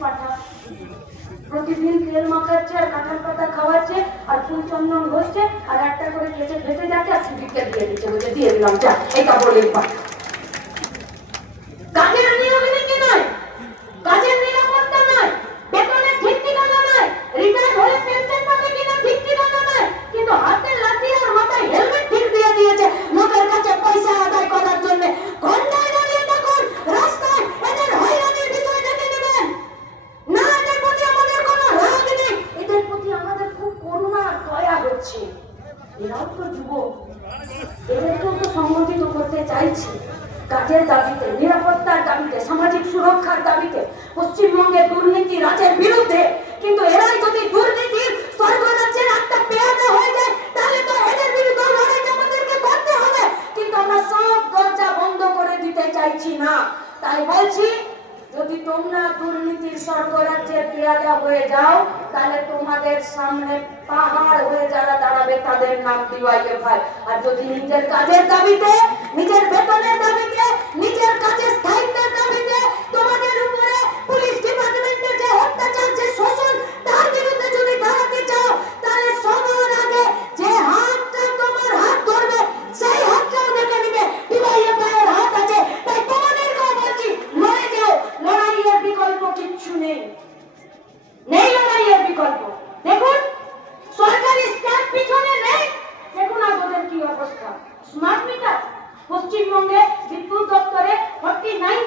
পাঠা প্রতিদিন তেল মাখাচ্ছে আর কাঁঠাল পাতা খাওয়াচ্ছে আর ফুল চন্দন ঘষছে আর একটা করে ভেসে ভেসে যাচ্ছে আর সিভিককে দিয়ে দিচ্ছে বলছে, দিয়ে দিলাম, যা। এই কাপড় পাঠা হচ্ছে এরাও তো যুবক এদেরকেও তো সংগঠিত করতে চাইছি। কাজের দাবিতে, নিরাপত্তার দাবিতে, সামাজিক সুরক্ষার দাবিতে, পশ্চিমবঙ্গের দুর্নীতি রাজের বিরুদ্ধে, কিন্তু এরাই যদি দুর্নীতির হয়ে যায়, তাহলে তো এদের বিরুদ্ধে লড়াই আমাদেরকে করতে হবে। কিন্তু আমরা সব দরজা বন্ধ করে দিতে চাইছি না। তাই বলছি, যদি তোমরা দুর্নীতির স্বর্গরাজ্যের পেয়াদা হয়ে যাও, তাহলে তোমাদের সামনে পাহাড় হয়ে যারা নাম ডিওয়াইএফআই আর যদি নিজের কাজের দাবিতে, নিজের বেতনের দাবিতে, নিজের কাজের স্থায়িত্বের দাবিতে তোমাদের উপরে পুলিশ ডিপার্টমেন্টের যে অত্যাচার, যে শোষণ, তার বিরুদ্ধে যদি দাঁড়াতে চাও, তাহলে সবার আগে যে হাতটা তোমার হাত ধরবে, সেই হাতটাও দেখে নিবে। ডিওয়াইএফআই এর হাত আছে। তাই তোমাদেরকেও বলছি, লড়ে যাও। লড়াইয়ের বিকল্প কিচ্ছু নেই। নেই লড়াইয়ের বিকল্প। পশ্চিমবঙ্গে বিদ্যুৎ দপ্তরে ফর্টি নাইন